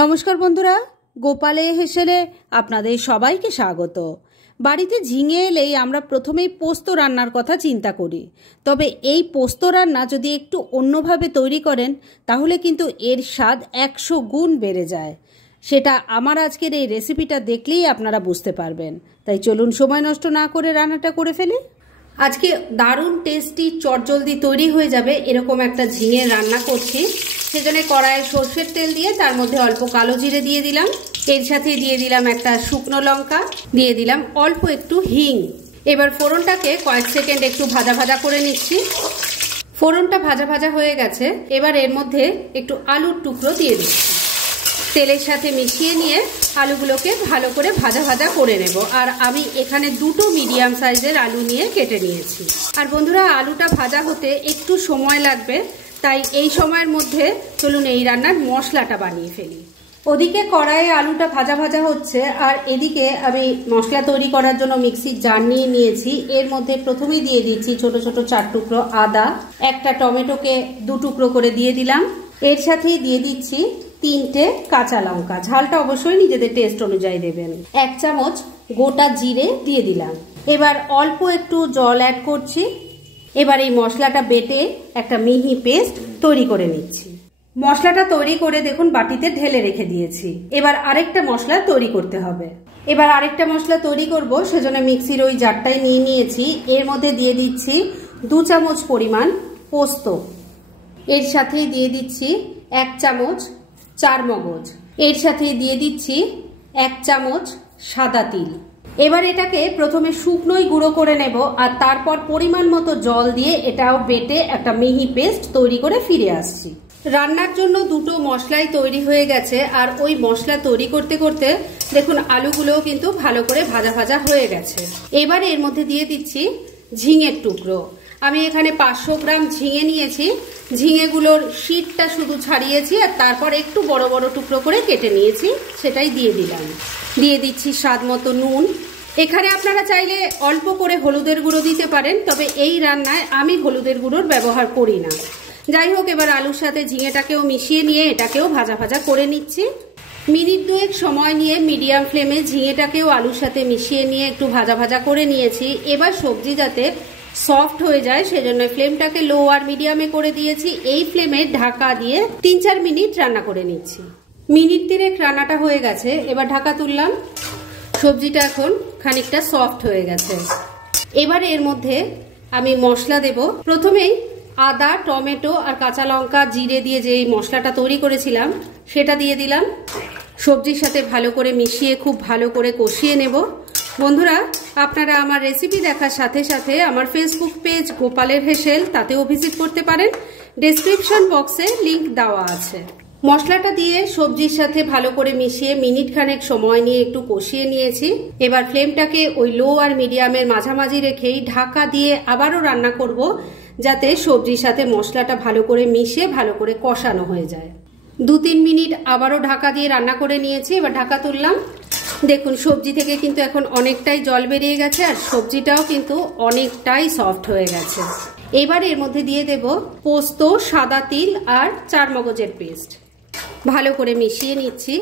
নমস্কার বন্ধুরা, গোপালে হেসেলে আপনাদের সবাইকে স্বাগত। বাড়িতে ঝিঙে এলেই আমরা প্রথমেই পোস্ত রান্নার কথা চিন্তা করি। তবে এই পোস্ত রান্না যদি একটু অন্যভাবে তৈরি করেন তাহলে কিন্তু এর স্বাদ 100 গুণ বেড়ে যায়। সেটা আমার আজকের এই রেসিপিটা দেখলেই আপনারা বুঝতে পারবেন। তাই চলুন সময় নষ্ট না করে রান্নাটা করে ফেলি। আজকে দারুণ টেস্টি চটজলদি তৈরি হয়ে যাবে এরকম একটা ঝিঙে রান্না করছি। সেজন্য কড়াইয়ে সর্ষের তেল দিয়ে তার মধ্যে অল্প কালো জিরে দিয়ে দিলাম, এর সাথে দিয়ে দিলাম একটা শুকনো লঙ্কা, দিয়ে দিলাম অল্প একটু হিং। এবার ফোড়নটাকে কয়েক সেকেন্ড একটু ভাজা ভাজা করে নিচ্ছি। ফোড়নটা ভাজা ভাজা হয়ে গেছে, এবার এর মধ্যে একটু আলুর টুকরো দিয়ে দিচ্ছি। তেলের সাথে মিশিয়ে নিয়ে আলুগুলোকে ভালো করে ভাজা ভাজা করে নেব। আর আমি এখানে দুটো মিডিয়াম সাইজের আলু নিয়ে কেটে নিয়েছি। আর বন্ধুরা, আলুটা ভাজা হতে একটু সময় লাগবে, তাই এই সময়ের মধ্যে চলুন এই রান্নার মশলাটা বানিয়ে ফেলি। ওদিকে কড়াইয়ে আলুটা ভাজা ভাজা হচ্ছে, আর এদিকে আমি মশলা তৈরি করার জন্য মিক্সির জার নিয়ে নিয়েছি। এর মধ্যে প্রথমেই দিয়ে দিচ্ছি ছোট ছোট 4 টুকরো আদা, একটা টমেটোকে 2 টুকরো করে দিয়ে দিলাম। এর সাথেই দিয়ে দিচ্ছি 3টে কাঁচা লঙ্কা, ঝালটা অবশ্যই নিজেদের টেস্ট অনুযায়ী দেবেন। 1 চামচ গোটা জিরে দিয়ে দিলাম। এবার অল্প একটু জল অ্যাড করছি। এবার এই মশলাটা বেটে একটা মিহি পেস্ট তৈরি করে নিচ্ছি। মশলাটা তৈরি করে দেখুন বাটিতে ঢেলে রেখে দিয়েছি। এবার আরেকটা মশলা তৈরি করতে হবে। এবার আরেকটা মশলা তৈরি করব, সেজন্য মিক্সির ওই জারটাই নিয়ে নিয়েছি। এর মধ্যে দিয়ে দিচ্ছি 2 চামচ পরিমাণ পোস্ত, এর সাথেই দিয়ে দিচ্ছি 1 চামচ চারমগজ, এর সাথে দিয়ে দিচ্ছি 1 চামচ সাদা তিল। এবার এটাকে প্রথমে শুকনোই গুঁড়ো করে নেব, আর তারপর পরিমাণ মতো জল দিয়ে এটাও বেটে একটা মিহি পেস্ট তৈরি করে ফিরে আসছি। রান্নার জন্য দুটো মশলাই তৈরি হয়ে গেছে, আর ওই মশলা তৈরি করতে করতে দেখুন আলুগুলোও কিন্তু ভালো করে ভাজা ভাজা হয়ে গেছে। এবার এর মধ্যে দিয়ে দিচ্ছি ঝিঙের টুকরো। আমি এখানে 500 গ্রাম ঝিঙে নিয়েছি। ঝিঙেগুলোর শীতটা শুধু ছাড়িয়েছি, আর তারপর একটু বড় বড় টুকরো করে কেটে নিয়েছি, সেটাই দিয়ে দিলাম। দিয়ে দিচ্ছি স্বাদ মতো নুন। এখানে আপনারা চাইলে অল্প করে হলুদের গুঁড়ো দিতে পারেন, তবে এই রান্নায় আমি হলুদের গুঁড়োর ব্যবহার করি না। যাই হোক, এবার আলুর সাথে ঝিঙেটাকেও মিশিয়ে নিয়ে এটাকেও ভাজা ভাজা করে নিচ্ছি। মিনিট 2 সময় নিয়ে মিডিয়াম ফ্লেমে ঝিঙেটাকেও আলুর সাথে মিশিয়ে নিয়ে একটু ভাজা ভাজা করে নিয়েছি। এবার সবজি যাতে সফট হয়ে যায় সেজন্য ফ্লেমটাকে লো আর মিডিয়ামে করে দিয়েছি। এই ফ্লেমে ঢাকা দিয়ে 3-4 মিনিট রান্না করে নিচ্ছি। মিনিট 3 রান্নাটা হয়ে গেছে, এবার ঢাকা তুললাম। সবজিটা এখন খানিকটা সফট হয়ে গেছে। এবার এর মধ্যে আমি মশলা দেব। প্রথমেই আদা, টমেটো আর কাঁচা লঙ্কা, জিরে দিয়ে যে মশলাটা তৈরি করেছিলাম সেটা দিয়ে দিলাম। সবজির সাথে ভালো করে মিশিয়ে খুব ভালো করে কষিয়ে নেব। বন্ধুরা, আপনারা আমার রেসিপি দেখার সাথে সাথে আমার ফেসবুক পেজ গোপালের হেসেল, তাতেও ভিজিট করতে পারেন। ডেসক্রিপশন বক্সে লিংক দেওয়া আছে। মশলাটা দিয়ে সবজির সাথে ভালো করে মিশিয়ে মিনিট খানেক সময় নিয়ে একটু কষিয়ে নিয়েছি। এবার ফ্লেমটাকে ওই লো আর মিডিয়ামের মাঝামাঝি রেখেই ঢাকা দিয়ে আবারও রান্না করব, যাতে সবজির সাথে মশলাটা ভালো করে মিশে ভালো করে কষানো হয়ে যায়। 2-3 মিনিট আবারও ঢাকা দিয়ে রান্না করে নিয়েছি। এবার ঢাকা তুললাম। দেখুন সবজি থেকে কিন্তু এখন অনেকটাই জল বেরিয়ে গেছে, আর সবজিটাও কিন্তু অনেকটাই সফট হয়ে গেছে। এবার এর মধ্যে দিয়ে দেব পোস্ত, সাদা তিল আর চারমগজের পেস্ট। ভালো করে মিশিয়ে নিচ্ছি।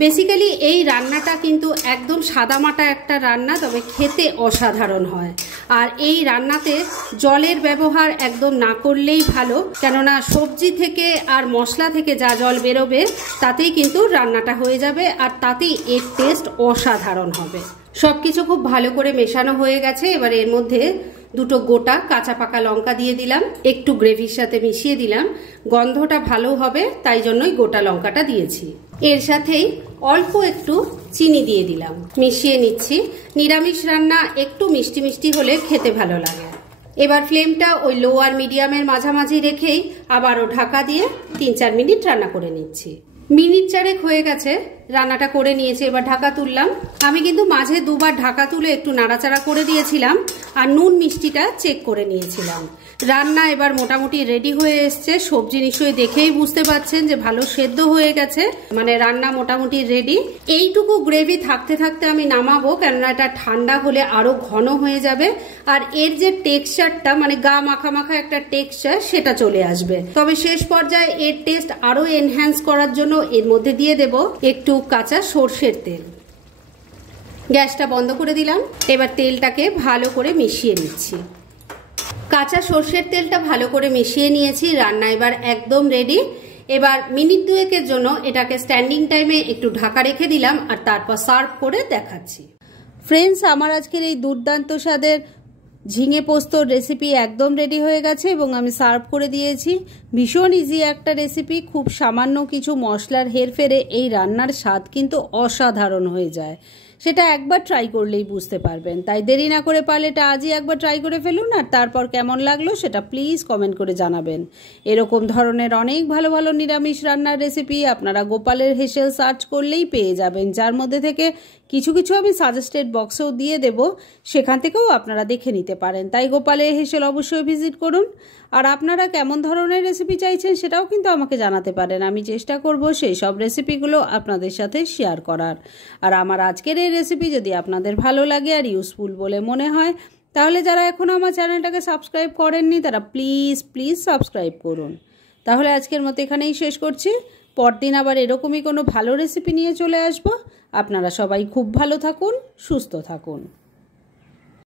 বেসিক্যালি এই রান্নাটা কিন্তু একদম সাদামাটা একটা রান্না, তবে খেতে অসাধারণ হয়। আর এই রান্নাতে জলের ব্যবহার একদম না করলেই ভালো, কেননা সবজি থেকে আর মশলা থেকে যা জল বেরোবে তাতেই কিন্তু রান্নাটা হয়ে যাবে, আর তাতেই এর টেস্ট অসাধারণ হবে। সবকিছু খুব ভালো করে মেশানো হয়ে গেছে। এবার এর মধ্যে 2টো গোটা কাঁচা পাকা লঙ্কা দিয়ে দিলাম, একটু গ্রেভির সাথে মিশিয়ে দিলাম। গন্ধটা ভালো হবে তাই জন্যই গোটা লঙ্কাটা দিয়েছি। এর সাথেই অল্প একটু চিনি দিয়ে দিলাম, মিশিয়ে নিচ্ছি। নিরামিষ রান্না একটু মিষ্টি মিষ্টি হলে খেতে ভালো লাগে। এবার ফ্লেমটা ওই লো আর মিডিয়ামের মাঝামাঝি রেখেই আবারও ঢাকা দিয়ে 3-4 মিনিট রান্না করে নিচ্ছি। মিনিট 4 হয়ে গেছে, রান্নাটা করে নিয়েছি, এবার ঢাকা তুললাম। আমি কিন্তু মাঝে দুবার ঢাকা তুলে একটু নাড়াচাড়া করে দিয়েছিলাম আর নুন মিষ্টিটা চেক করে নিয়েছিলাম। রান্না এবার মোটামুটি রেডি হয়ে এসছে। সবজি নিশ্চয়ই দেখেই বুঝতে পারছেন যে ভালো সেদ্ধ হয়ে গেছে, মানে রান্না মোটামুটি রেডি। এইটুকু গ্রেভি থাকতে থাকতে আমি নামাবো, কেননা এটা ঠান্ডা হলে আরো ঘন হয়ে যাবে আর এর যে টেক্সচারটা মানে গা মাখা মাখা একটা টেক্সচার সেটা চলে আসবে। তবে শেষ পর্যায়ে এর টেস্ট আরো এনহ্যান্স করার জন্য এর মধ্যে দিয়ে দেব একটু কাঁচা সর্ষের তেল। গ্যাসটা বন্ধ করে দিলাম। এবার তেলটাকে ভালো করে মিশিয়ে নিচ্ছি। কাঁচা সর্ষের তেলটা ভালো করে মিশিয়ে নিয়েছি। রান্না এবার একদম রেডি। এবার মিনিট দুয়েকের জন্য এটাকে স্ট্যান্ডিং টাইমে একটু ঢাকা রেখে দিলাম আর তারপর সার্ভ করে দেখাচ্ছি। ফ্রেন্ডস, আমার আজকের এই দুর্দান্ত স্বাদের ঝিঙে পোস্তর রেসিপি একদম রেডি হয়ে গেছে এবং আমি সার্ভ করে দিয়েছি। ভীষণ ইজি একটা রেসিপি, খুব সামান্য কিছু মশলার হেরফেরে এই রান্নার স্বাদ কিন্তু অসাধারণ হয়ে যায়। সেটা একবার ট্রাই করলেই বুঝতে পারবেন। তাই দেরি না করে পারলে এটা আজই একবার ট্রাই করে ফেলুন আর তারপর কেমন লাগলো সেটা প্লিজ কমেন্ট করে জানাবেন। এরকম ধরনের অনেক ভালো ভালো নিরামিষ রান্নার রেসিপি আপনারা গোপালের হেসেল সার্চ করলেই পেয়ে যাবেন, যার মধ্যে থেকে কিছু কিছু আমি সাজেস্টেড বক্সেও দিয়ে দেব, সেখান থেকেও আপনারা দেখে নিতে পারেন। তাই গোপালের হেসেল অবশ্যই ভিজিট করুন। আর আপনারা কেমন ধরনের রেসিপি চাইছেন সেটাও কিন্তু আমাকে জানাতে পারেন। আমি চেষ্টা করব সেই সব রেসিপিগুলো আপনাদের সাথে শেয়ার করার। আর আমার আজকের এই রেসিপি যদি আপনাদের ভালো লাগে আর ইউজফুল বলে মনে হয়, তাহলে যারা এখনও আমার চ্যানেলটাকে সাবস্ক্রাইব করেননি তারা প্লিজ সাবস্ক্রাইব করুন। তাহলে আজকের মতো এখানেই শেষ করছি। পরদিন আবার এরকমই কোনো ভালো রেসিপি নিয়ে চলে আসব। আপনারা সবাই খুব ভালো থাকুন, সুস্থ থাকুন।